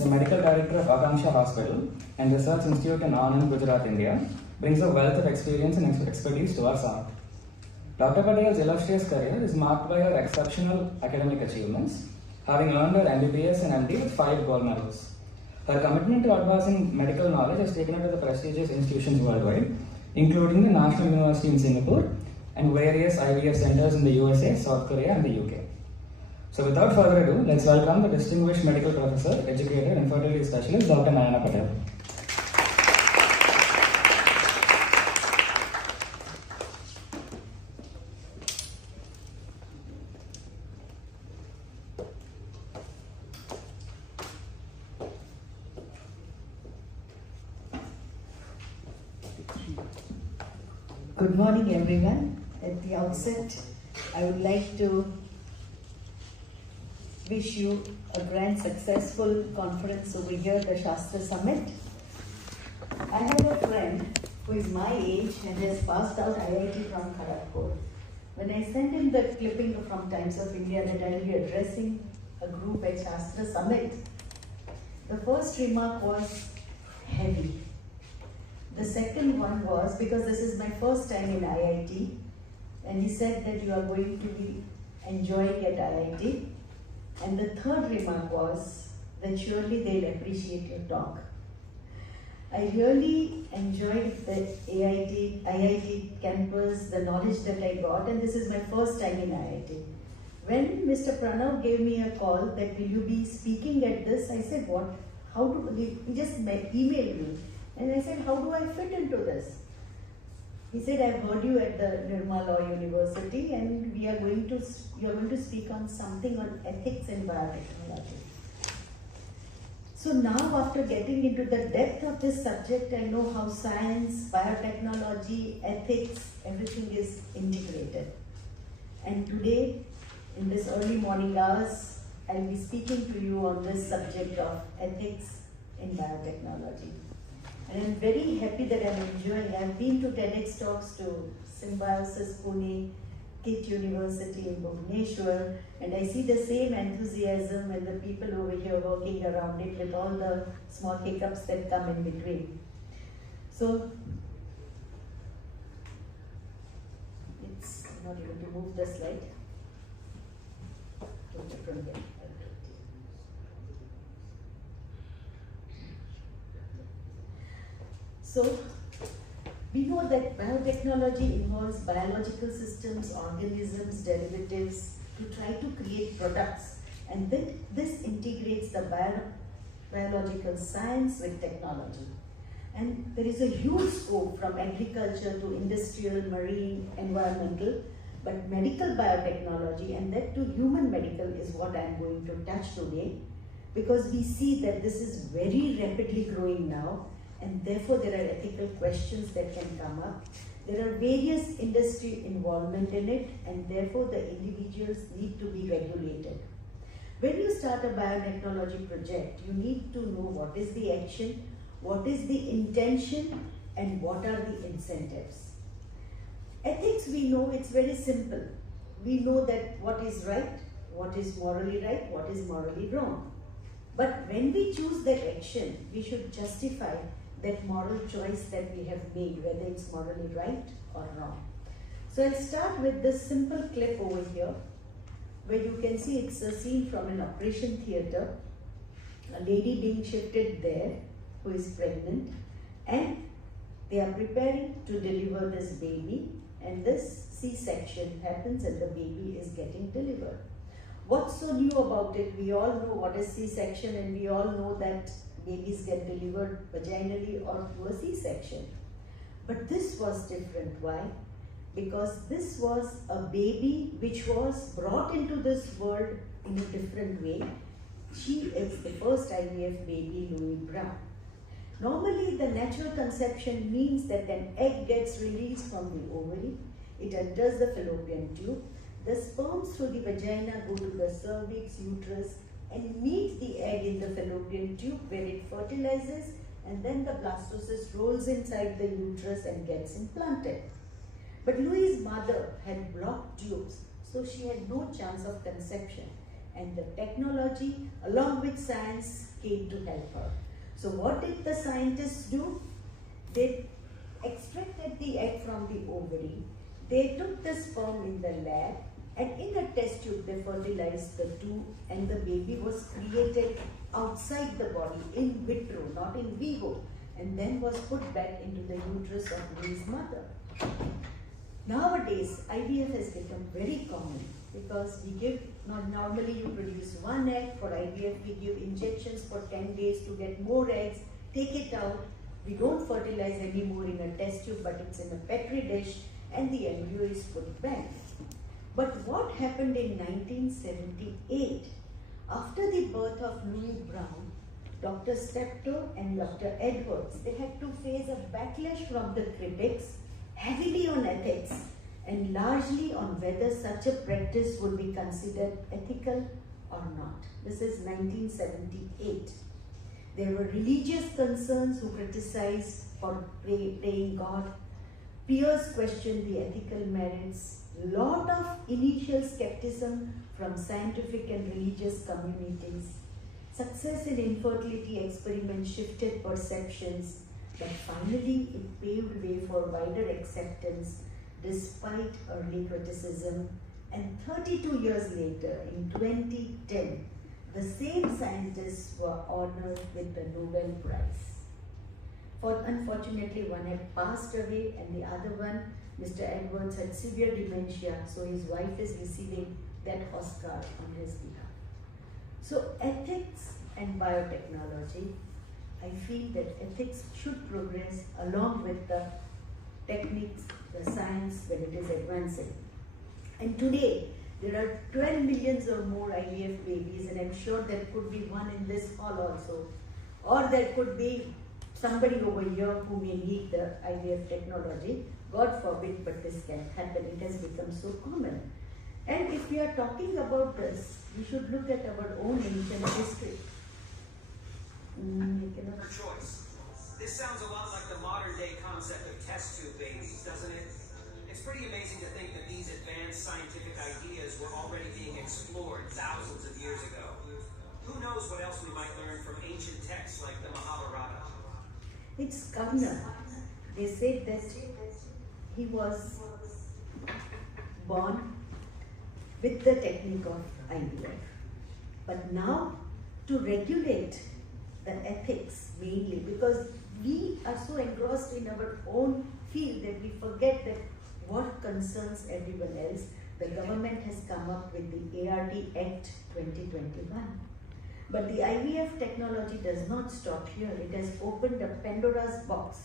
the Medical Director of Akanksha Hospital and Research Institute in Anand, Gujarat, India, brings a wealth of experience and expertise to our son. Dr. Patel's illustrious career is marked by her exceptional academic achievements, having earned her MBBS and MD with 5 gold medals. Her commitment to advancing medical knowledge has taken her to the prestigious institutions worldwide, including the National University in Singapore and various IVF centers in the USA, South Korea, and the UK. So without further ado, let's welcome the distinguished medical professor, educator, and fertility specialist, Dr. Nayana Patel. Good morning, everyone. At the outset, I would like to wish you a grand, successful conference over here, the Shastra Summit. I have a friend who is my age and has passed out IIT from Kharagpur. When I sent him the clipping from Times of India that I will be addressing a group at Shastra Summit, the first remark was heavy. The second one was, because this is my first time in IIT, and he said that you are going to be enjoying at IIT. And the third remark was that surely they'll appreciate your talk. I really enjoyed the IIT campus, the knowledge that I got, and this is my first time in IIT. When Mr. Pranav gave me a call that will you be speaking at this, I said, what? How do, he just emailed me. And I said, how do I fit into this? He said, I've heard you at the Nirma Law University and you're going to speak on something on ethics and biotechnology. So now after getting into the depth of this subject, I know how science, biotechnology, ethics, everything is integrated. And today, in this early morning hours, I'll be speaking to you on this subject of ethics in biotechnology. And I'm very happy that I'm enjoying. I've been to TEDx talks to Symbiosis Pune, KIT University in Bhubaneswar, and I see the same enthusiasm and the people over here working around it with all the small hiccups that come in between. So, I'm not able to move the slide. From there. So, we know that biotechnology involves biological systems, organisms, derivatives to try to create products, and then this integrates the biological science with technology. And there is a huge scope from agriculture to industrial, marine, environmental, but medical biotechnology and that to human medical is what I am going to touch today, because we see that this is very rapidly growing now. And therefore there are ethical questions that can come up. There are various industry involvement in it, and therefore the individuals need to be regulated. When you start a biotechnology project, you need to know what is the action, what is the intention, and what are the incentives. Ethics, we know it's very simple. We know that what is right, what is morally right, what is morally wrong. But when we choose that action, we should justify that moral choice that we have made, whether it's morally right or wrong. So I'll start with this simple clip over here, where you can see it's a scene from an operation theatre, a lady being shifted there who is pregnant, and they are preparing to deliver this baby, and this C-section happens and the baby is getting delivered. What's so new about it? We all know what is C-section, and we all know that babies get delivered vaginally or through a C-section. But this was different. Why? Because this was a baby which was brought into this world in a different way. She is the first IVF baby, Louis Brown. Normally, the natural conception means that an egg gets released from the ovary, it enters the fallopian tube, the sperms through the vagina go to the cervix, uterus, and meet the egg in the fallopian tube where it fertilizes, and then the blastocyst rolls inside the uterus and gets implanted. But Louis' mother had blocked tubes, so she had no chance of conception. and the technology along with science came to help her. So what did the scientists do? They extracted the egg from the ovary, they took the sperm in the lab, and in a test tube they fertilized the two, and the baby was created outside the body, in vitro, not in vivo, and then was put back into the uterus of his mother. Nowadays, IVF has become very common because we give, normally you produce one egg. For IVF, we give injections for 10 days to get more eggs, take it out. We don't fertilize anymore in a test tube, but it's in a petri dish, and the embryo is put back. But what happened in 1978? After the birth of Louis Brown, Dr. Steptoe and Dr. Edwards, they had to face a backlash from the critics, heavily on ethics, and largely on whether such a practice would be considered ethical or not. This is 1978. There were religious concerns who criticized for praying God. Peers questioned the ethical merits. Lot of initial skepticism from scientific and religious communities. Success in infertility experiments shifted perceptions, but finally it paved way for wider acceptance despite early criticism. And 32 years later, in 2010, the same scientists were honored with the Nobel Prize. Unfortunately, one had passed away, and the other one, Mr. Edwards, had severe dementia, so his wife is receiving that Oscar on his behalf. So ethics and biotechnology, I feel that ethics should progress along with the techniques, the science when it is advancing. And today, there are 12 millions or more IVF babies, and I'm sure there could be one in this hall also. Or there could be somebody over here who may need the IVF technology. God forbid, but this can happen. It has become so common. And if we are talking about this, we should look at our own ancient history. Her choice. This sounds a lot like the modern day concept of test tube babies, doesn't it? It's pretty amazing to think that these advanced scientific ideas were already being explored thousands of years ago. Who knows what else we might learn from ancient texts like the Mahabharata? It's Karna. They said that he was born with the technique of IVF. But now, to regulate the ethics mainly, because we are so engrossed in our own field that we forget that what concerns everyone else, the government has come up with the ART Act 2021. But the IVF technology does not stop here. It has opened a Pandora's box.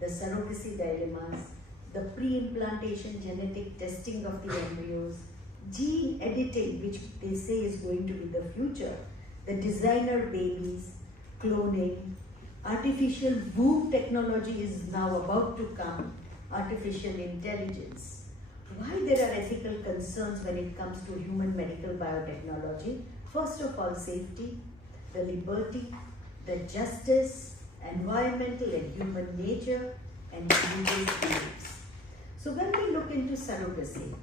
The surrogacy dilemmas, the pre-implantation genetic testing of the embryos, gene editing, which they say is going to be the future, the designer babies, cloning, artificial womb technology is now about to come, artificial intelligence. Why there are ethical concerns when it comes to human medical biotechnology? First of all, safety, the liberty, the justice, environmental and human nature, and religious beliefs. So when we look into surrogacy,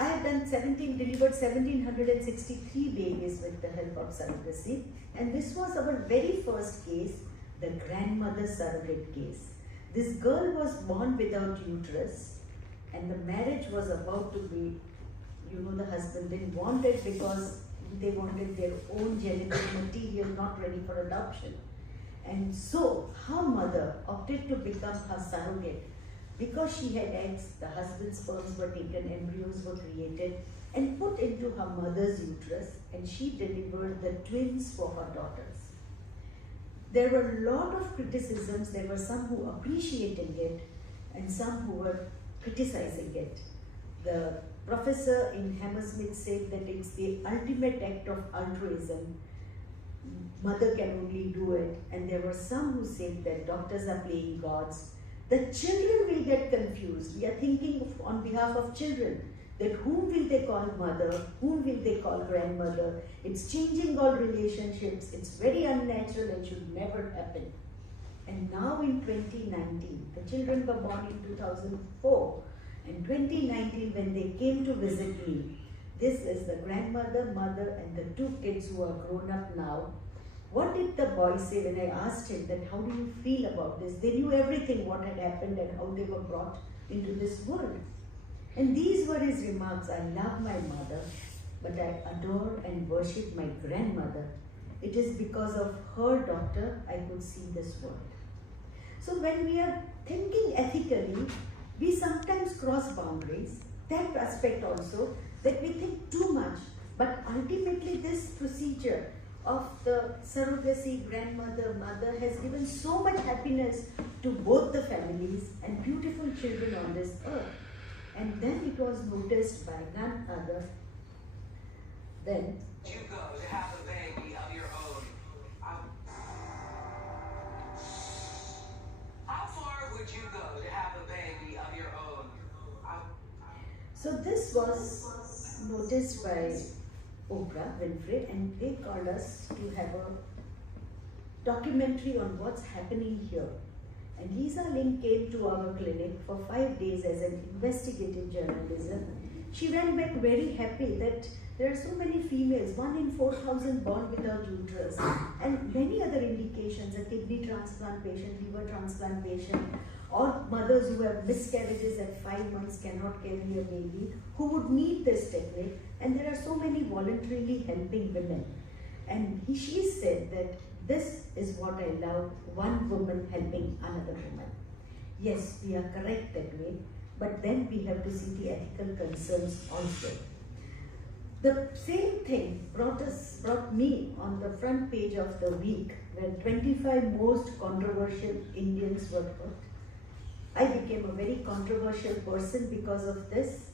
I have delivered 1763 babies with the help of surrogacy, and this was our very first case, the grandmother surrogate case. This girl was born without uterus, and the marriage was about to be, the husband didn't want it because they wanted their own genital material not ready for adoption. And so her mother opted to become her surrogate. Because she had eggs, the husband's sperms were taken, embryos were created and put into her mother's uterus, and she delivered the twins for her daughters. There were a lot of criticisms. There were some who appreciated it and some who were criticizing it. The professor in Hammersmith said that it's the ultimate act of altruism. Mother can only do it. And there were some who said that doctors are playing gods. The children will get confused. We are thinking on behalf of children, that whom will they call mother, whom will they call grandmother. It's changing all relationships. It's very unnatural and should never happen. And now in 2019, the children were born in 2004. In 2019, when they came to visit me, This is the grandmother, mother, and the two kids who are grown up now. What did the boy say when I asked him that how do you feel about this? They knew everything what had happened and how they were brought into this world. And these were his remarks. I love my mother, but I adore and worship my grandmother. It is because of her daughter I could see this world. So when we are thinking ethically, we sometimes cross boundaries. That aspect also, that we think too much, but ultimately this procedure of the surrogacy, grandmother, mother has given so much happiness to both the families and beautiful children on this earth. And then it was noticed by none other than You go to have a baby of your own. How far would you go to have a baby of your own? So this was noticed by Oprah Winfrey, and they called us to have a documentary on what's happening here. And Lisa Ling came to our clinic for 5 days as an investigative journalism. She went back very happy that there are so many females, 1 in 4,000 born without uterus, and many other indications, a kidney transplant patient, liver transplant patient, or mothers who have miscarriages at 5 months cannot carry a baby, who would need this technique, and there are so many voluntarily helping women. And she said that this is what I love, one woman helping another woman. Yes, we are correct that way, but then we have to see the ethical concerns also. The same thing brought me on the front page of the week, where 25 most controversial Indians were put. I became a very controversial person because of this.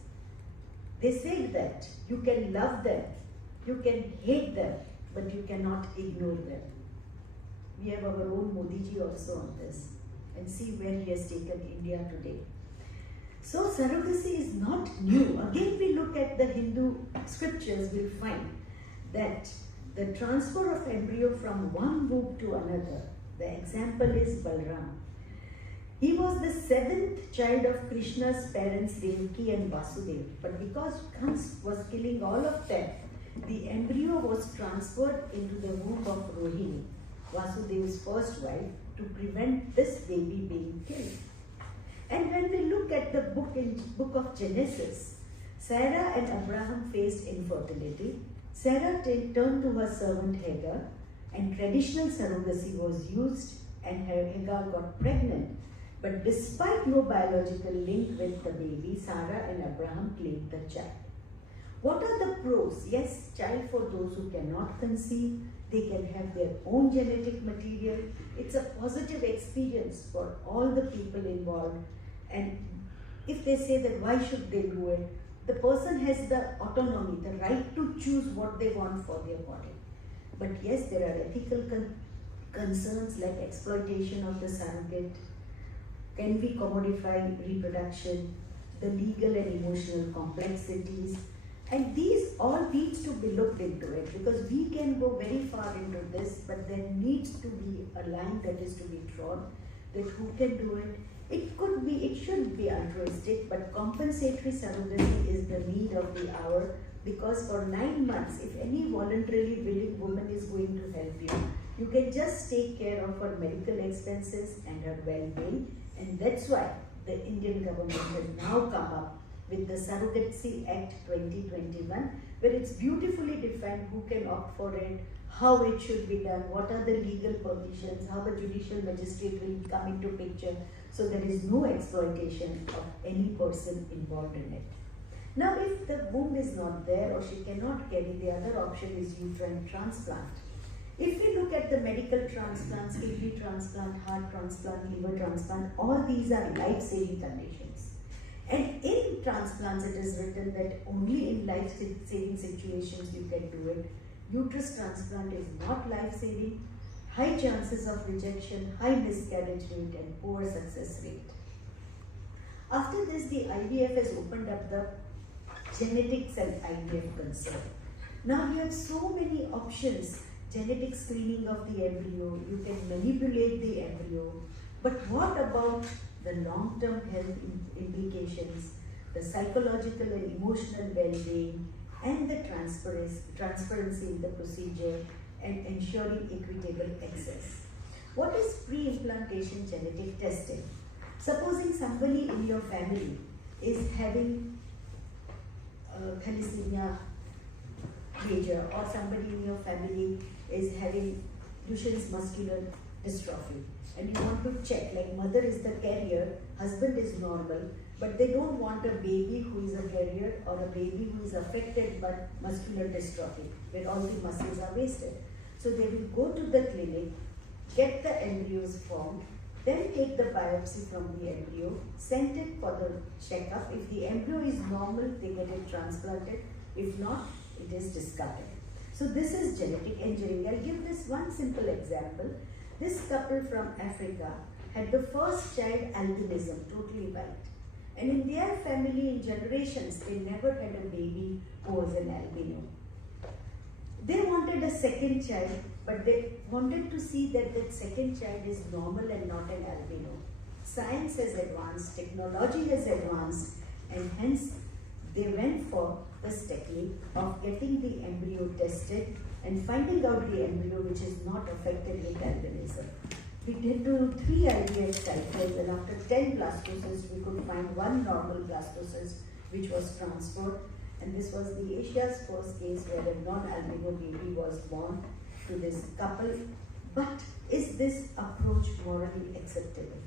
They said that you can love them, you can hate them, but you cannot ignore them. We have our own Modi ji also on this, and see where he has taken India today. So surrogacy is not new. Again, we look at the Hindu scriptures, we'll find that the transfer of embryo from one womb to another, the example is Balram. He was the 7th child of Krishna's parents Devaki and Vasudeva, but because Kans was killing all of them, the embryo was transferred into the womb of Rohini, Vasudeva's first wife, to prevent this baby being killed. And when we look at the book of Genesis, Sarah and Abraham faced infertility. Sarah turned to her servant Hagar, and traditional surrogacy was used, and Hagar got pregnant. But despite no biological link with the baby, Sarah and Abraham claimed the child. What are the pros? Yes, child for those who cannot conceive, they can have their own genetic material. It's a positive experience for all the people involved. And if they say that why should they do it, the person has the autonomy, the right to choose what they want for their body. But yes, there are ethical concerns like exploitation of the surrogate. Can we commodify reproduction, the legal and emotional complexities? And these all needs to be looked into it, because we can go very far into this, but there needs to be a line that is to be drawn, that who can do it. It could be, it should be altruistic, but compensatory surrogacy is the need of the hour, because for 9 months, if any voluntarily willing woman is going to help you, you can just take care of her medical expenses and her well-being. And that's why the Indian government has now come up with the Surrogacy Act 2021, where it's beautifully defined who can opt for it, how it should be done, what are the legal permissions, how the judicial magistrate will come into picture, so there is no exploitation of any person involved in it. Now, if the womb is not there or she cannot carry, the other option is uterine transplant. If we look at the medical transplants, kidney transplant, heart transplant, liver transplant, all these are life-saving conditions. And in transplants, it is written that only in life-saving situations you can do it. Uterus transplant is not life-saving, high chances of rejection, high miscarriage rate, and poor success rate. After this, the IVF has opened up the genetics and IVF concern. Now you have so many options. Genetic screening of the embryo, you can manipulate the embryo, but what about the long-term health implications, the psychological and emotional well-being, and the transparency in the procedure and ensuring equitable access. What is pre-implantation genetic testing? Supposing somebody in your family is having thalassemia major, or somebody in your family is having Duchenne's muscular dystrophy, and you want to check, like mother is the carrier, husband is normal, but they don't want a baby who is a carrier or a baby who is affected by muscular dystrophy, where all the muscles are wasted. So they will go to the clinic, get the embryos formed, then take the biopsy from the embryo, send it for the checkup. If the embryo is normal, they get it transplanted. If not, it is discarded. So this is genetic engineering. I'll give this one simple example. This couple from Africa had the first child albinism, totally white. And in their family, in generations, they never had a baby who was an albino. They wanted a second child, but they wanted to see that that second child is normal and not an albino. Science has advanced, technology has advanced, and hence they went for this technique of getting the embryo tested and finding out the embryo which is not affected with albinism. We did do 3 IVF cycles, and after 10 blastoses, we could find 1 normal blastocyst which was transferred. And this was the Asia's first case where a non-albino baby was born to this couple. But is this approach morally acceptable?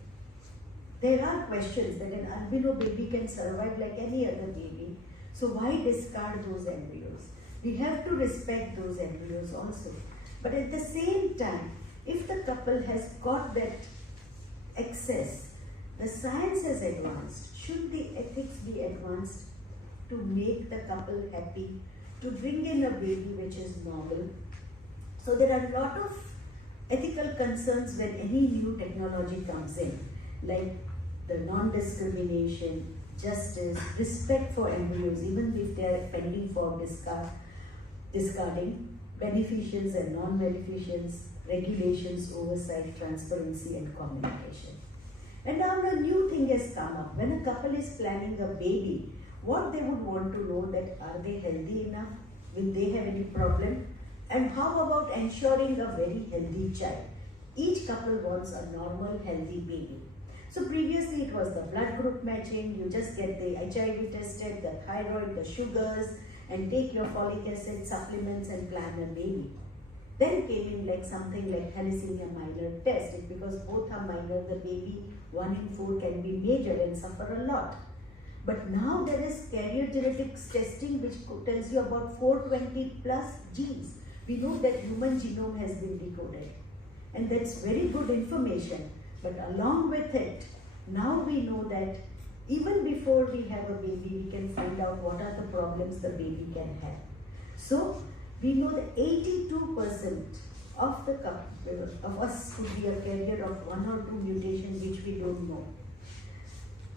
There are questions that an albino baby can survive like any other baby. So why discard those embryos? We have to respect those embryos also. But at the same time, if the couple has got that access, the science has advanced. Should the ethics be advanced to make the couple happy, to bring in a baby which is normal? So there are a lot of ethical concerns when any new technology comes in, like the non-discrimination, justice, respect for embryos, even if they are pending for discarding, beneficials and non-beneficials, regulations, oversight, transparency and communication. And now a new thing has come up. When a couple is planning a baby, what they would want to know that are they healthy enough? Will they have any problem? And how about ensuring a very healthy child? Each couple wants a normal, healthy baby. So previously it was the blood group matching, you just get the HIV tested, the thyroid, the sugars, and take your folic acid supplements and plan a baby. Then came in like something like thalassemia minor test. Because both are minor, the baby 1 in 4 can be major and suffer a lot. But now there is carrier genetics testing which tells you about 420 plus genes. We know that human genome has been decoded. And that's very good information. But along with it, now we know that even before we have a baby, we can find out what are the problems the baby can have. So we know that 82% of us could be a carrier of 1 or 2 mutations which we don't know.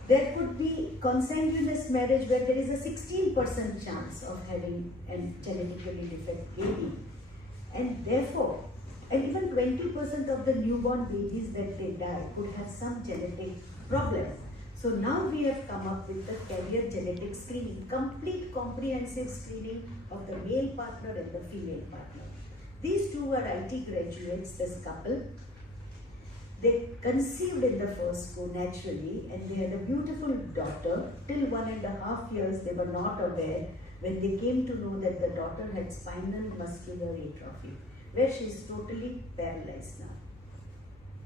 There could be consanguineous marriage where there is a 16% chance of having a genetically defect baby. And therefore, and even 20% of the newborn babies that they die could have some genetic problem. So now we have come up with the carrier genetic screening, complete comprehensive screening of the male partner and the female partner. These two were IT graduates, this couple. They conceived in the first go naturally, and they had a beautiful daughter. Till 1.5 years they were not aware when they came to know that the daughter had spinal muscular atrophy, where she is totally paralyzed now.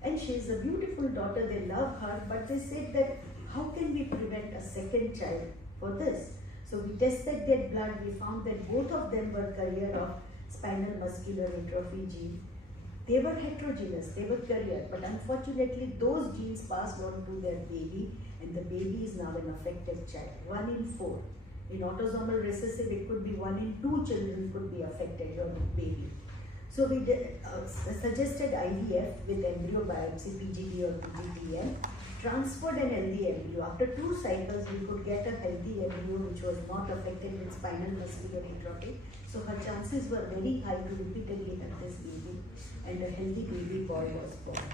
And she is a beautiful daughter, they love her, but they said that how can we prevent a second child for this? So we tested their blood, we found that both of them were carrier of spinal muscular atrophy gene. They were heterogeneous, they were carrier, but unfortunately those genes passed on to their baby, and the baby is now an affected child, 1 in 4. In autosomal recessive, it could be 1 in 2 children could be affected, your baby. So we suggested IVF with embryo biopsy, PGD or PGTM, transferred an healthy embryo. After 2 cycles, we could get a healthy embryo which was not affected with spinal muscular atrophy. So her chances were very high to repeatedly have this baby, and a healthy baby boy was born.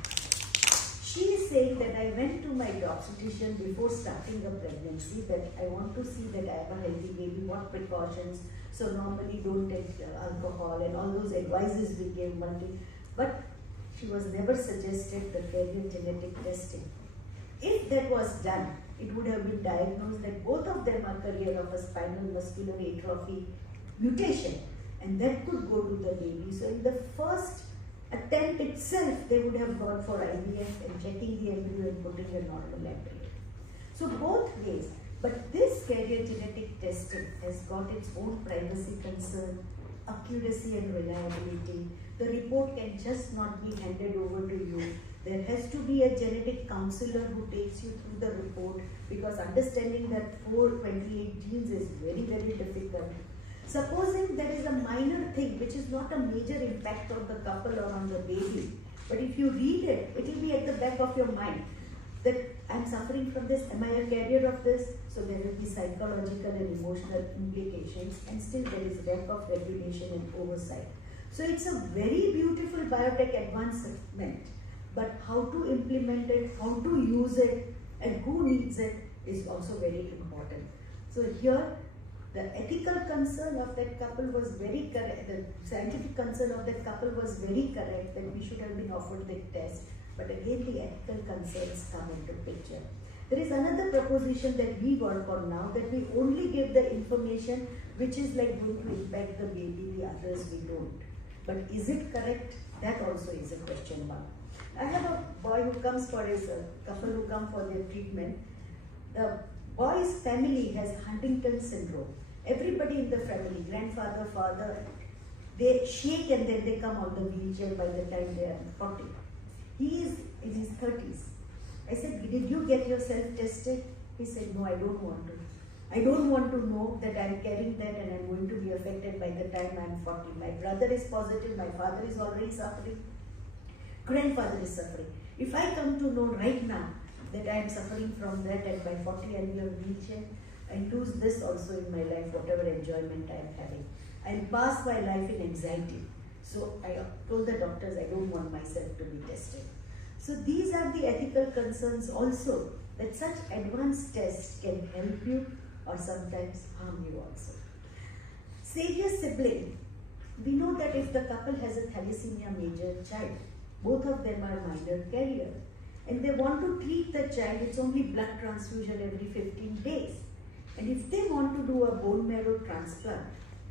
She is saying that I went to my obstetrician before starting a pregnancy, that I want to see that I have a healthy baby, what precautions, so normally don't take alcohol and all those advices we gave but she was never suggested the carrier genetic testing. If that was done, it would have been diagnosed that both of them are carrier of a spinal muscular atrophy mutation, and that could go to the baby. So in the first attempt itself, they would have gone for IVF and checking the embryo and putting a normal embryo. So both ways, but this carrier genetic testing has got its own privacy concern, accuracy and reliability. The report can just not be handed over to you. There has to be a genetic counselor who takes you through the report, because understanding that 428 genes is very, very difficult. Supposing there is a minor thing which is not a major impact on the couple or on the baby, but if you read it, it will be at the back of your mind that I'm suffering from this, am I a carrier of this? So there will be psychological and emotional implications, and still there is lack of regulation and oversight. So it's a very beautiful biotech advancement, but how to implement it, how to use it, and who needs it is also very important. So here, the ethical concern of that couple was very correct, the scientific concern of that couple was very correct, that we should have been offered the test. But again, the ethical concerns come into picture. There is another proposition that we work on now, that we only give the information which is like going to impact the baby, the others we don't. But is it correct? That also is a question mark. I have a boy who comes for his couple who come for their treatment. The boy's family has Huntington syndrome. Everybody in the family, grandfather, father, they shake and then they come out the wheelchair by the time they are 40. He is in his 30s. I said, did you get yourself tested? He said, no, I don't want to. I don't want to know that I'm carrying that and I'm going to be affected by the time I'm 40. My brother is positive, my father is already suffering, grandfather is suffering. If I come to know right now that I am suffering from that and by 40 I'll be on a wheelchair, I lose this also in my life, whatever enjoyment I am having. I'll pass my life in anxiety. So I told the doctors I don't want myself to be tested. So these are the ethical concerns also, that such advanced tests can help you or sometimes harm you also. Savior sibling. We know that if the couple has a thalassemia major child, both of them are minor carrier, and they want to treat the child, it's only blood transfusion every 15 days. And if they want to do a bone marrow transplant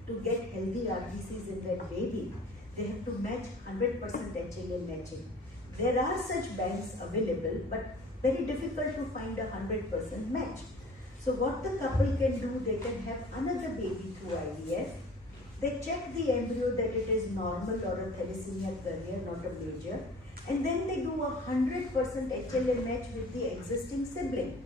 to get healthy RBCs in that baby, they have to match 100% HLA matching. There are such banks available, but very difficult to find a 100% match. So what the couple can do, they can have another baby through IVF. They check the embryo that it is normal or a thalassemia carrier, not a major, and then they do a 100% HLA match with the existing sibling.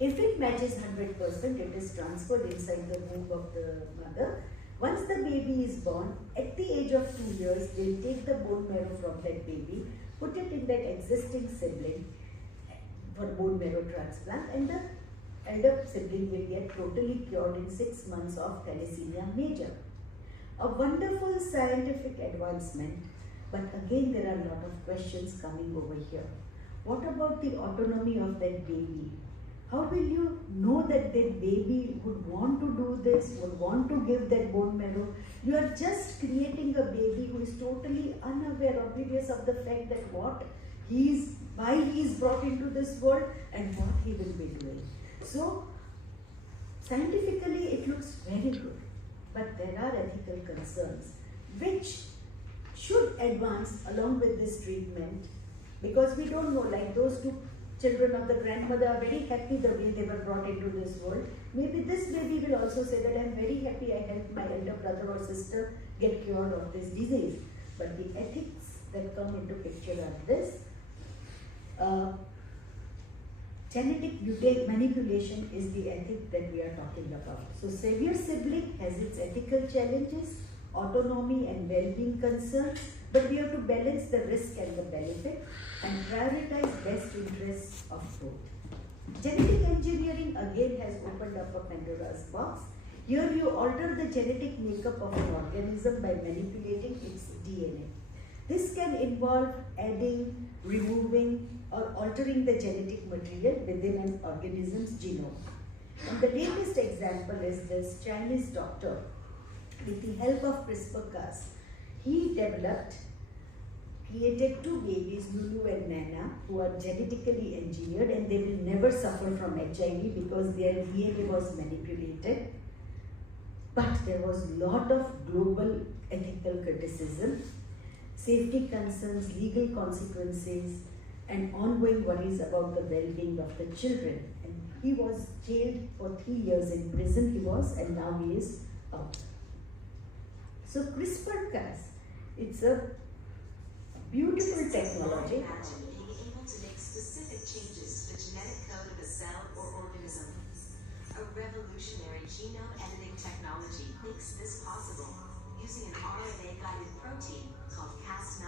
If it matches 100%, it is transferred inside the womb of the mother. Once the baby is born, at the age of 2 years, they'll take the bone marrow from that baby, put it in that existing sibling for bone marrow transplant, and the elder sibling will get totally cured in 6 months of thalassemia major. A wonderful scientific advancement, but again there are a lot of questions coming over here. What about the autonomy of that baby? How will you know that that baby would want to do this, would want to give that bone marrow? You are just creating a baby who is totally unaware, oblivious of the fact that why he is brought into this world and what he will be doing. So, scientifically it looks very good, but there are ethical concerns which should advance along with this treatment, because we don't know, like those two children of the grandmother are very happy the way they were brought into this world. Maybe this baby will also say that I'm very happy I helped my elder brother or sister get cured of this disease. But the ethics that come into picture are this. Genetic manipulation is the ethic that we are talking about. So savior sibling has its ethical challenges, autonomy and well-being concerns, but we have to balance the risk and the benefit and prioritize best interests of both. Genetic engineering again has opened up a Pandora's box. Here you alter the genetic makeup of an organism by manipulating its DNA. This can involve adding, removing, or altering the genetic material within an organism's genome. And the latest example is this Chinese doctor, with the help of CRISPR-Cas, he created two babies, Lulu and Nana, who are genetically engineered, and they will never suffer from HIV because their DNA was manipulated. But there was a lot of global ethical criticism, safety concerns, legal consequences, and ongoing worries about the well-being of the children. And he was jailed for 3 years in prison, and now he is out. So CRISPR-Cas, it's a beautiful technology. Imagine being able to make specific changes to the genetic code of a cell or organism. A revolutionary genome editing technology makes this possible using an RNA-guided protein called Cas9.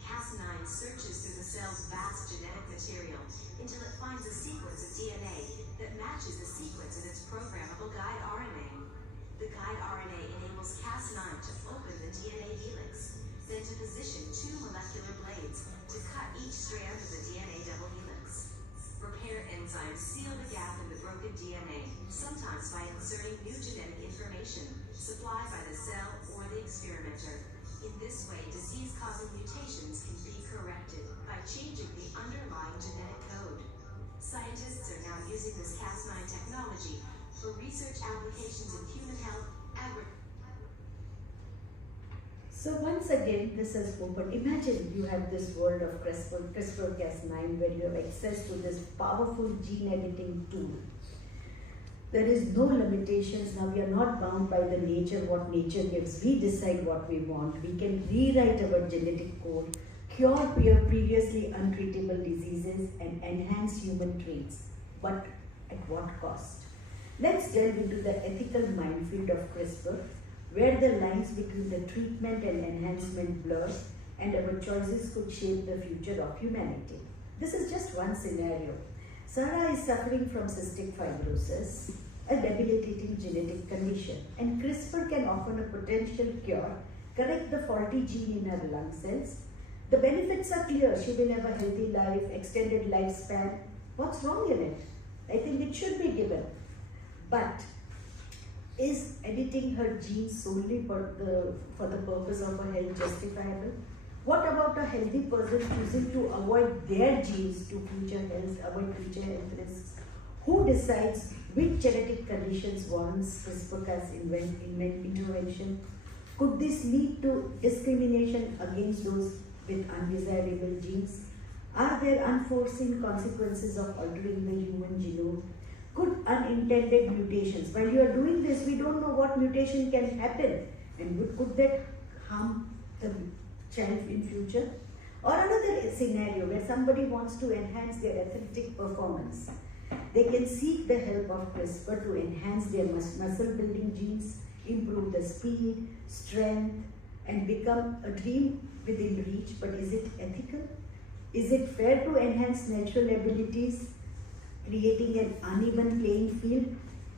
Cas9 searches through the cell's vast genetic material until it finds a sequence of DNA that matches the sequence in its programmable guide RNA. The guide RNA enables Cas9 to open the DNA helix, then to position two molecular blades to cut each strand of the DNA double helix. Repair enzymes seal the gap in the broken DNA, sometimes by inserting new genetic information supplied by the cell or the experimenter. In this way, disease-causing mutations can be corrected by changing the underlying genetic code. Scientists are now using this Cas9 technology for research applications in human health, So once again, this is open. Imagine you have this world of CRISPR-Cas9 where you have access to this powerful gene editing tool. There is no limitations. Now we are not bound by the nature, what nature gives. We decide what we want. We can rewrite our genetic code, cure previously untreatable diseases, and enhance human traits. But at what cost? Let's delve into the ethical minefield of CRISPR, where the lines between the treatment and enhancement blur, and our choices could shape the future of humanity. This is just one scenario. Sarah is suffering from cystic fibrosis, a debilitating genetic condition, and CRISPR can offer a potential cure, correct the faulty gene in her lung cells. The benefits are clear. She will have a healthy life, extended lifespan. What's wrong in it? I think it should be given. But is editing her genes solely for the purpose of her health justifiable? What about a healthy person choosing to avoid their genes to avoid future health risks? Who decides which genetic conditions warrants CRISPR-Cas intervention? Could this lead to discrimination against those with undesirable genes? Are there unforeseen consequences of altering the human genome? Could unintended mutations, while you are doing this, we don't know what mutation can happen, and could that harm the child in future? Or another scenario where somebody wants to enhance their athletic performance. They can seek the help of CRISPR to enhance their muscle building genes, improve the speed, strength, and become a dream within reach. But is it ethical? Is it fair to enhance natural abilities, creating an uneven playing field?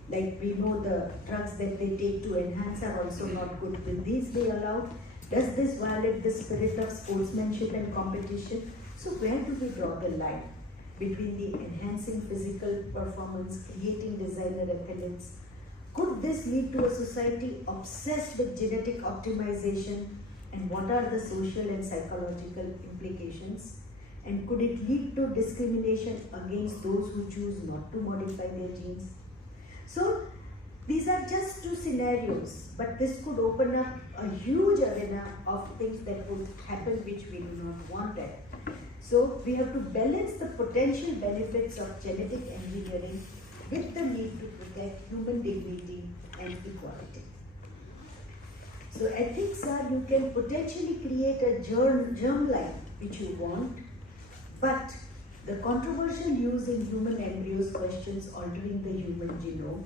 Like we know the drugs that they take to enhance are also not good. Will these be allowed? Does this violate the spirit of sportsmanship and competition? So where do we draw the line between the enhancing physical performance, creating designer athletes? Could this lead to a society obsessed with genetic optimization? And what are the social and psychological implications? And could it lead to discrimination against those who choose not to modify their genes? So these are just two scenarios, but this could open up a huge arena of things that would happen which we do not want at. So we have to balance the potential benefits of genetic engineering with the need to protect human dignity and equality. So ethics are, you can potentially create a germline which you want, but the controversial use in human embryos questions altering the human genome,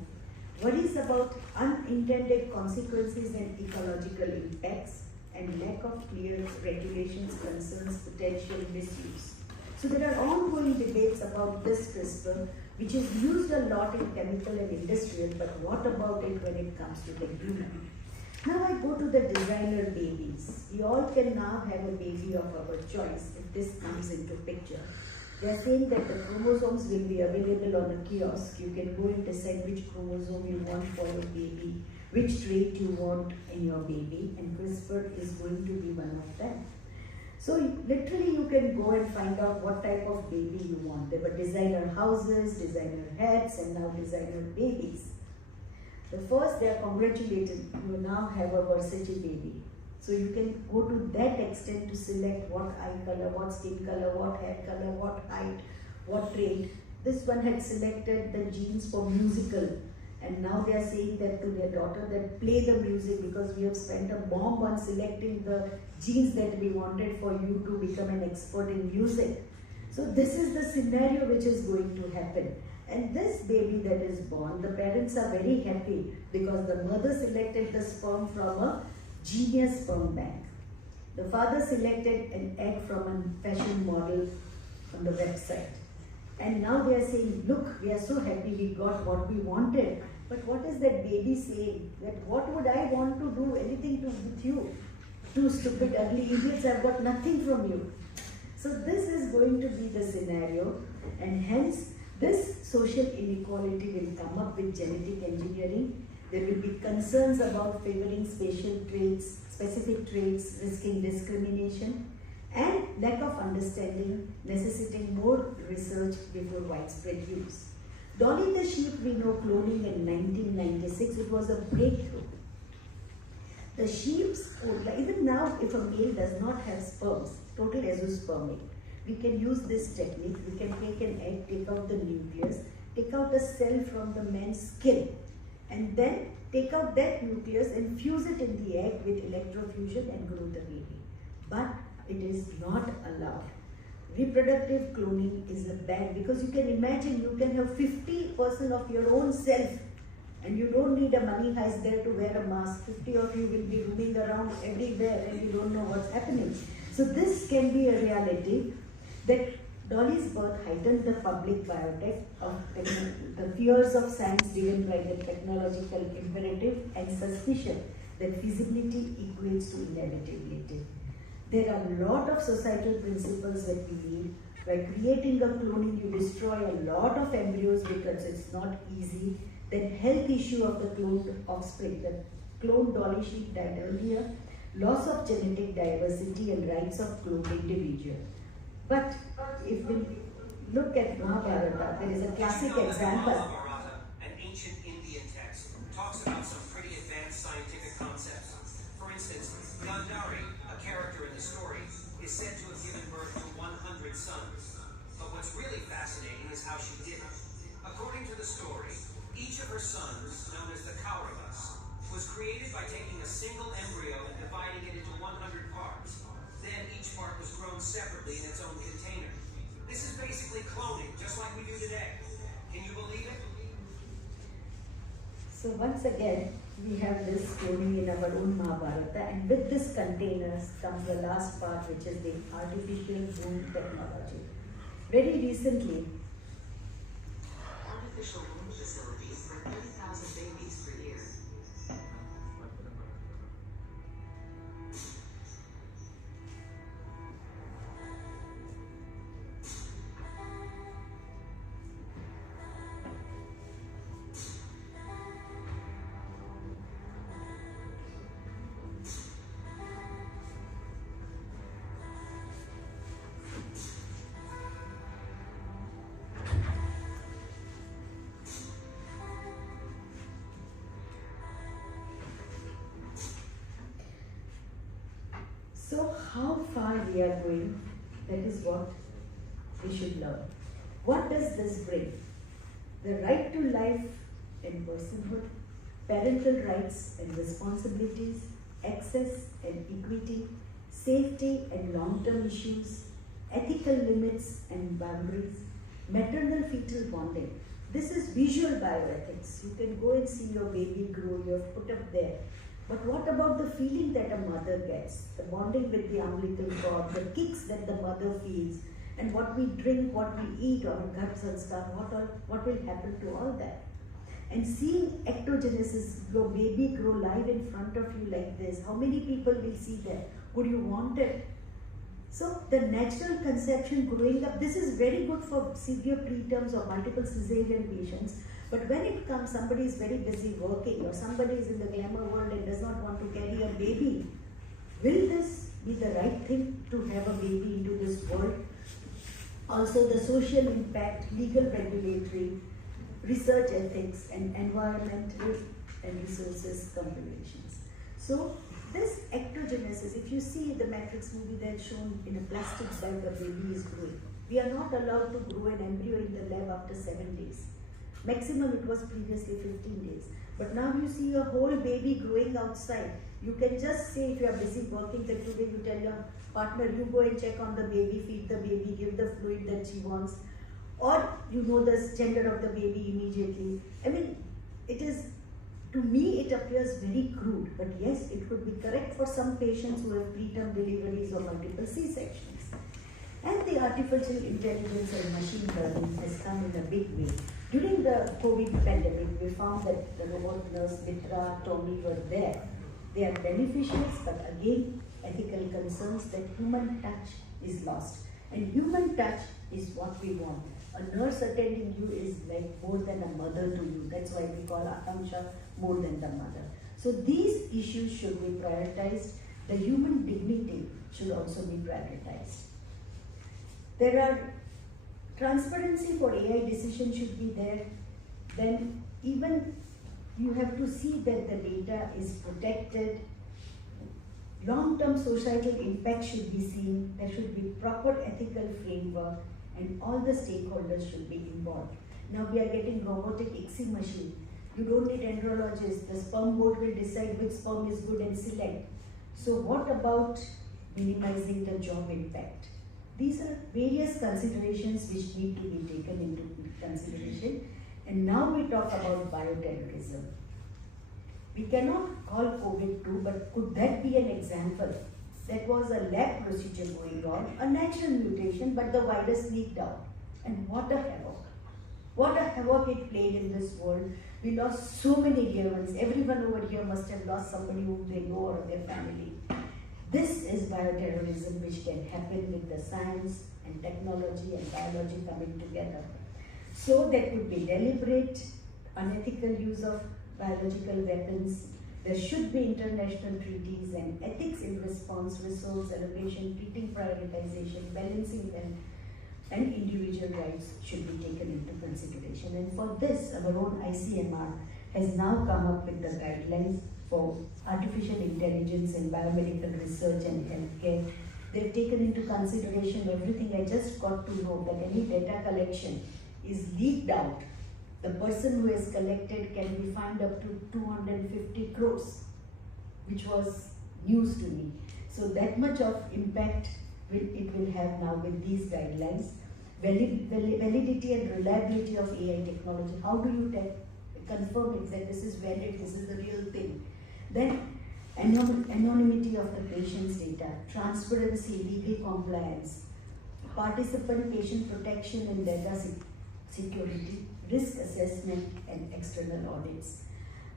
worries about unintended consequences and ecological impacts, and lack of clear regulations concerns potential misuse. So there are ongoing debates about this CRISPR, which is used a lot in chemical and industrial, but what about it when it comes to the human? Now I go to the designer babies. We all can now have a baby of our choice if this comes into picture. They are saying that the chromosomes will be available on a kiosk. You can go and decide which chromosome you want for your baby, which trait you want in your baby, and CRISPR is going to be one of them. So literally you can go and find out what type of baby you want. There were designer houses, designer hats, and now designer babies. The first, they are congratulated, you now have a versatile baby. So you can go to that extent to select what eye color, what skin color, what hair color, what height, what trait. This one had selected the genes for musical, and now they are saying that to their daughter that play the music because we have spent a bomb on selecting the genes that we wanted for you to become an expert in music. So this is the scenario which is going to happen. And this baby that is born, the parents are very happy because the mother selected the sperm from a genius sperm bank. The father selected an egg from a fashion model on the website. And now they are saying, look, we are so happy we got what we wanted. But what is that baby saying? That what would I want to do anything to with you? Two stupid, ugly idiots, I've got nothing from you. So this is going to be the scenario, and hence this social inequality will come up with genetic engineering. There will be concerns about favoring specific traits, risking discrimination, and lack of understanding, necessitating more research before widespread use. Dolly the sheep, we know cloning in 1996, it was a breakthrough. The sheep's, even now if a male does not have sperms, total azoospermic, we can use this technique. We can take an egg, take out the nucleus, take out a cell from the man's skin, and then take out that nucleus and fuse it in the egg with electrofusion and grow the baby. But it is not allowed. Reproductive cloning is a ban because you can imagine you can have 50% of your own self and you don't need a money heist there to wear a mask. 50 of you will be roaming around everywhere and you don't know what's happening. So this can be a reality. That Dolly's birth heightened the public biotech of the fears of science driven by the technological imperative and suspicion that feasibility equates to inevitability. There are a lot of societal principles that we need. By creating a cloning, you destroy a lot of embryos because it's not easy. Then health issue of the cloned offspring. The cloned Dolly sheep died earlier. Loss of genetic diversity and rights of cloned individual. But if we look at Mahabharata, there is a classic example. Mahabharata, an ancient Indian text, talks about some pretty advanced scientific concepts. For instance, Gandhari, a character in the story, is said to have given birth to 100 sons. But what's really fascinating is how she did it. According to the story, each of her sons, known as the Kauravas, was created by taking a single embryo and dividing it into 100 parts. Then each part was grown separately in its own container. This is basically cloning, just like we do today. Can you believe it? So once again, we have this cloning in our own Mahabharata, and with this containers comes the last part, which is the artificial womb technology. Very recently, Artificial womb facilities for 30,000 babies per year. so how far we are going, that is what we should learn. What does this bring? The right to life and personhood, parental rights and responsibilities, access and equity, safety and long-term issues, ethical limits and boundaries, maternal-fetal bonding. This is visual bioethics. You can go and see your baby grow, you have put up there. But what about the feeling that a mother gets? The bonding with the umbilical cord, the kicks that the mother feels, and what we drink, what we eat, our guts and stuff, what will happen to all that? And seeing ectogenesis, your baby grow live in front of you like this, how many people will see that? Would you want it? So the natural conception growing up, this is very good for severe preterms or multiple cesarean patients. But when it comes, somebody is very busy working or somebody is in the glamour world and does not want to carry a baby, will this be the right thing to have a baby into this world? Also the social impact, legal regulatory, research ethics and environmental and resources considerations. So this ectogenesis, if you see the Matrix movie, that's shown in a plastic bag a baby is growing. We are not allowed to grow an embryo in the lab after 7 days. Maximum it was previously 15 days. But now you see a whole baby growing outside. You can just say if you are busy working that today you tell your partner, you go and check on the baby, feed the baby, give the fluid that she wants. Or you know the gender of the baby immediately. I mean, it is, to me it appears very crude, but yes, it could be correct for some patients who have preterm deliveries or multiple C-sections. And the artificial intelligence and machine learning has come in a big way. During the COVID pandemic, we found that the robot nurse Mitra, Tommy were there. They are beneficial, but again, ethical concerns that human touch is lost. And human touch is what we want. A nurse attending you is like more than a mother to you. That's why we call Akanksha more than the mother. So these issues should be prioritized. The human dignity should also be prioritized. There are transparency for AI decision should be there. Then even you have to see that the data is protected. Long-term societal impact should be seen. There should be proper ethical framework and all the stakeholders should be involved. Now we are getting robotic ICSI machine. You don't need andrologists. The sperm board will decide which sperm is good and select. So what about minimizing the job impact? These are various considerations which need to be taken into consideration. And now we talk about bioterrorism. We cannot call COVID true, but could that be an example? That was a lab procedure going on, a natural mutation, but the virus leaked out. And what a havoc. What a havoc it played in this world. We lost so many dear ones. Everyone over here must have lost somebody whom they know or their family. This is bioterrorism which can happen with the science and technology and biology coming together. So there could be deliberate, unethical use of biological weapons. There should be international treaties and ethics in response, resource allocation, treating prioritization, balancing them, and individual rights should be taken into consideration. And for this, our own ICMR has now come up with the guidelines for artificial intelligence in biomedical research and healthcare. They've taken into consideration everything. I just got to know that any data collection is leaked out. The person who has collected can be fined up to 250 crores, which was news to me. So that much of impact it will have now with these guidelines. Validity and reliability of AI technology. How do you confirm it that this is valid, this is the real thing? Then anonymity of the patient's data, transparency, legal compliance, participant patient protection and data security, risk assessment and external audits.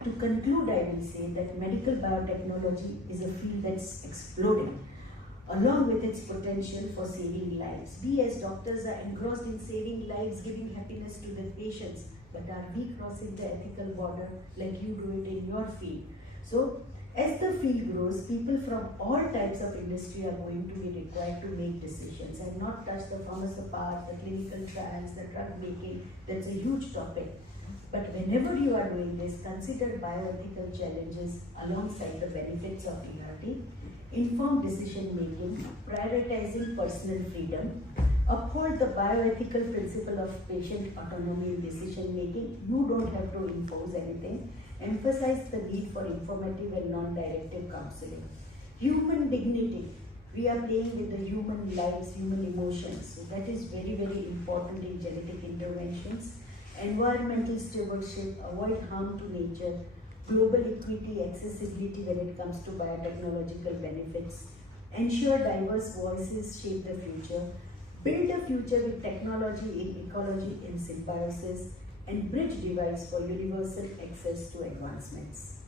To conclude, I will say that medical biotechnology is a field that's exploding, along with its potential for saving lives. We as doctors are engrossed in saving lives, giving happiness to the patients, but are we crossing the ethical border like you do it in your field? So, as the field grows, people from all types of industry are going to be required to make decisions. I have not touched the pharmacy part, the clinical trials, the drug making. That's a huge topic. But whenever you are doing this, consider bioethical challenges alongside the benefits of ERT, informed decision making, prioritizing personal freedom, uphold the bioethical principle of patient autonomy in decision making. You don't have to impose anything. Emphasize the need for informative and non-directive counseling. Human dignity. We are playing with the human lives, human emotions. So that is very, very important in genetic interventions. Environmental stewardship, avoid harm to nature, global equity, accessibility when it comes to biotechnological benefits, ensure diverse voices shape the future, build a future with technology in ecology in symbiosis, and bridge divides for universal access to advancements.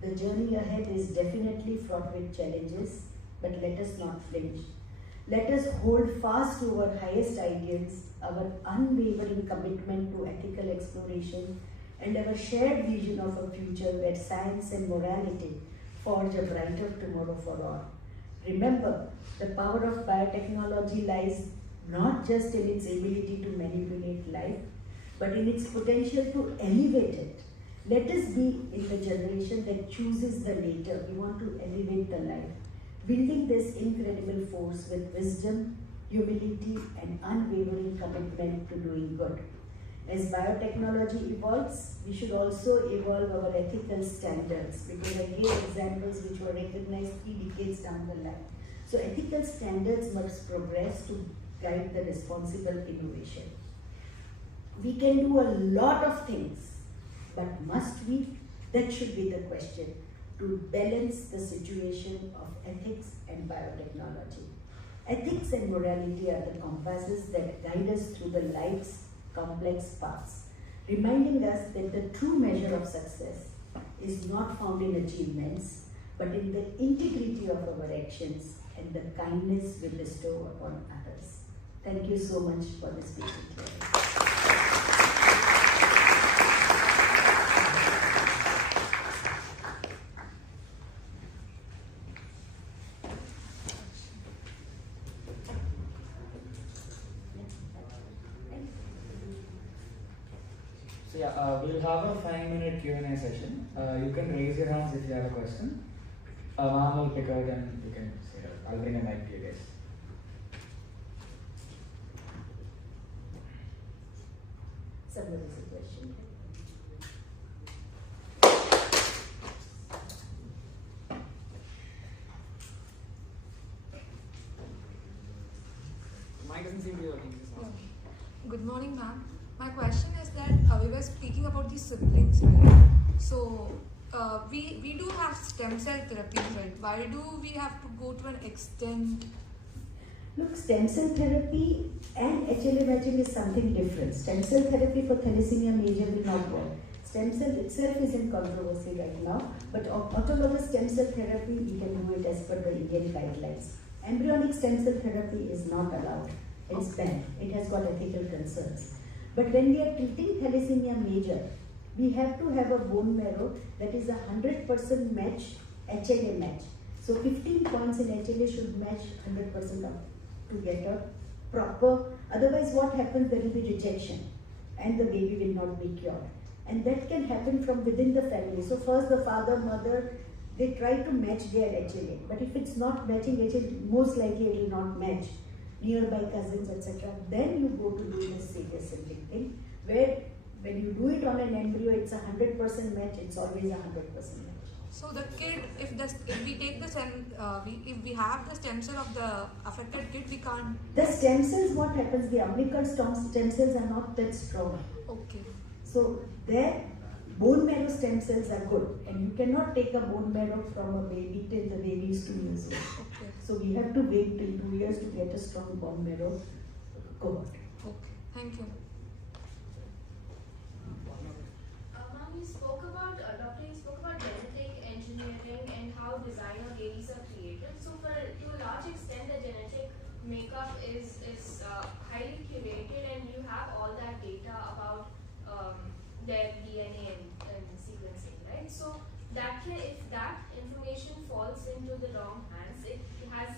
The journey ahead is definitely fraught with challenges, but let us not flinch. Let us hold fast to our highest ideals, our unwavering commitment to ethical exploration, and our shared vision of a future where science and morality forge a brighter tomorrow for all. Remember, the power of biotechnology lies not just in its ability to manipulate life, but in its potential to elevate it. Let us be in the generation that chooses the later. We want to elevate the life, building this incredible force with wisdom, humility, and unwavering commitment to doing good. As biotechnology evolves, we should also evolve our ethical standards, because I gave examples which were recognized 3 decades down the line. So ethical standards must progress to guide the responsible innovation. We can do a lot of things, but must we? That should be the question, to balance the situation of ethics and biotechnology. Ethics and morality are the compasses that guide us through the life's complex paths, reminding us that the true measure of success is not found in achievements, but in the integrity of our actions and the kindness we bestow upon others. Thank you so much for this patient hearing. So yeah, we'll have a 5-minute Q&A session. You can raise your hands if you have a question. Ma'am will pick out and you can say it. I'll bring a mic to you guys. Somebody has a question. Mic doesn't seem to be working. Good morning, ma'am. My question is that we were speaking about the siblings, right? So we do have stem cell therapies, right? Why do we have to go to an extent? Look, stem cell therapy and HLA matching is something different. Stem cell therapy for thalassemia major will not work. Stem cell itself is in controversy right now, but autologous stem cell therapy, we can do it as per the Indian guidelines. Embryonic stem cell therapy is not allowed. It's banned. It has got ethical concerns. But when we are treating thalassemia major, we have to have a bone marrow that is 100% match, HLA match. So 15 points in HLA should match 100% up to get a proper, otherwise what happens, there will be rejection and the baby will not be cured. And that can happen from within the family. So first the father, mother, they try to match their HLA. But if it's not matching HLA, most likely it will not match. Nearby cousins, etc. Then you go to do this serious sibling thing, where when you do it on an embryo, it's 100% match, it's always 100% match. So the kid, if we take the if we have the stem cell of the affected kid, we can't. The stem cells, what happens? The umbilical stem cells are not that strong. Okay. So their bone marrow stem cells are good, and you cannot take a bone marrow from a baby till the baby is 2 years old. Okay. So we have to wait till 2 years to get a strong bone marrow cohort. Okay. Thank you. Ma'am, you spoke about genetic engineering and how designer babies are created. So to a large extent, the genetic makeup is highly curated, and you have all that data about their DNA and sequencing, right? So that if that information falls into the wrong hands, it has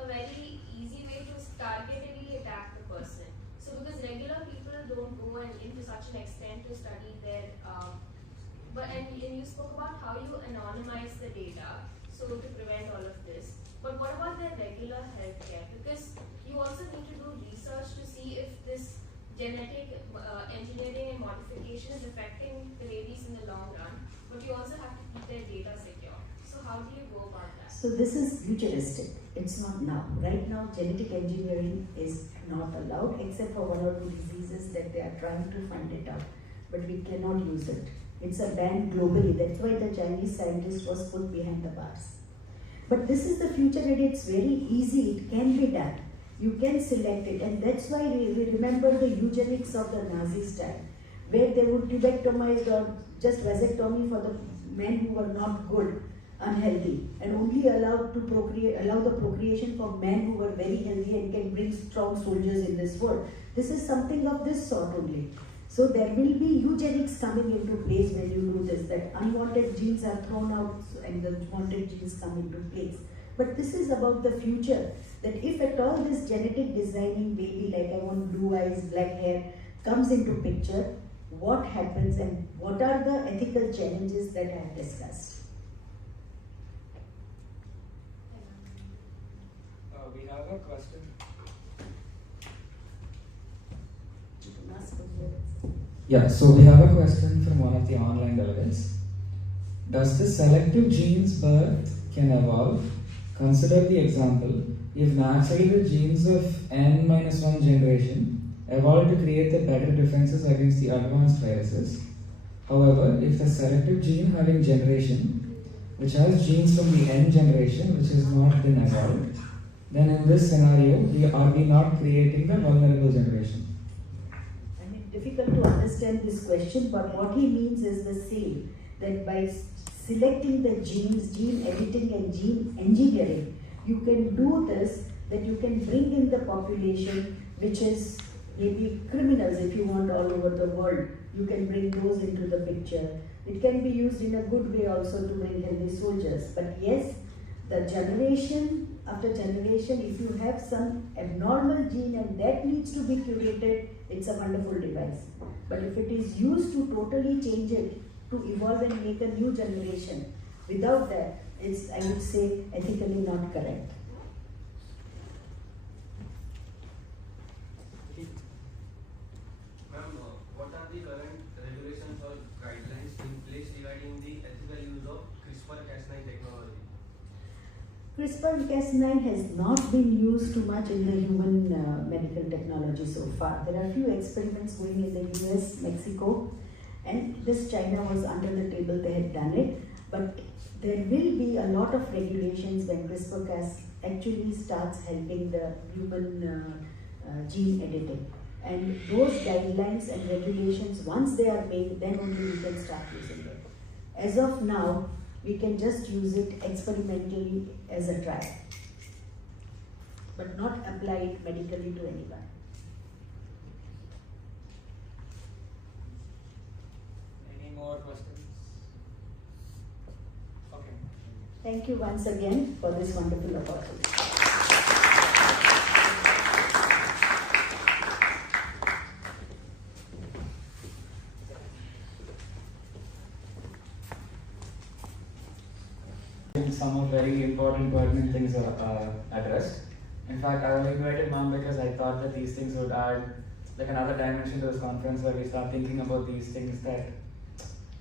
a very easy way to targetedly attack the person. So because regular people don't go into such an extent to study their, and you spoke about how you anonymize the data, so to prevent all of this. But what about their regular healthcare? Because you also need to do research to see if this genetic engineering and modification is affecting the babies in the long run, but you also have to keep their data secure. So how do you go about that? So this is futuristic. It's not now. Right now, genetic engineering is not allowed except for 1 or 2 diseases that they are trying to find it out. But we cannot use it. It's a ban globally. That's why the Chinese scientist was put behind the bars. But this is the future, and it's very easy. It can be done. You can select it, and that's why we remember the eugenics of the Nazis time. where they would tubectomize or just vasectomy for the men who were not good, unhealthy, and only allow the procreation for men who were very healthy and can bring strong soldiers in this world. This is something of this sort only. So there will be eugenics coming into place when you do this, that unwanted genes are thrown out and the wanted genes come into place. But this is about the future, that if at all this genetic designing baby, like I want blue eyes, black hair, comes into picture, what happens and what are the ethical challenges that I have discussed? We have a question. Yeah, so we have a question from one of the online delegates. Does the selective genes birth can evolve? Consider the example, if naturally the genes of n-1 generation evolved to create the better defenses against the advanced viruses. However, if the selective gene having generation, which has genes from the n generation which has not been evolved, then in this scenario, are we not creating the vulnerable generation? Difficult to understand this question, but what he means is the same, that by selecting the genes, gene editing and gene engineering, you can do this, that you can bring in the population which is maybe criminals if you want all over the world, you can bring those into the picture. It can be used in a good way also to bring healthy soldiers, but yes, the generation after generation, if you have some abnormal gene and that needs to be curated, it's a wonderful device. But if it is used to totally change it, to evolve and make a new generation, without that, it's, I would say, ethically not correct. Ma'am, what are the current regulations or guidelines in place regarding the ethical use of CRISPR-Cas9 technology? CRISPR-Cas9 has not been used too much in the human medical technology so far. There are few experiments going in the US, Mexico, and this China was under the table, they had done it. But there will be a lot of regulations when CRISPR-Cas actually starts helping the human gene editing. And those guidelines and regulations, once they are made, then only we can start using it. As of now, we can just use it experimentally as a trial, but not apply it medically to anyone. Any more questions? Okay. Thank you once again for this wonderful opportunity. Some of very important pertinent things are addressed. In fact, I invited Mom because I thought that these things would add like another dimension to this conference where we start thinking about these things, that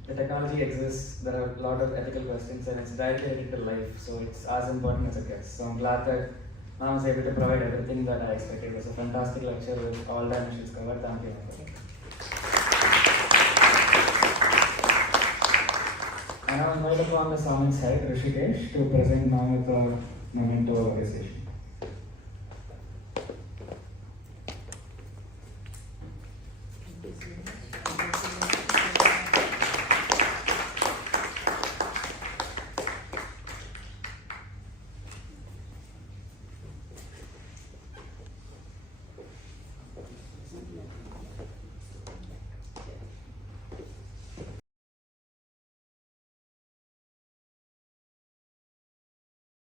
the technology exists, there are a lot of ethical questions and it's directly related to life, so it's as important as it gets. So I'm glad that Mom was able to provide everything that I expected. It was a fantastic lecture with all dimensions covered. Thank you. And I invite upon the Sami's head, Rishikesh, to present now with the memento organization. Thank you.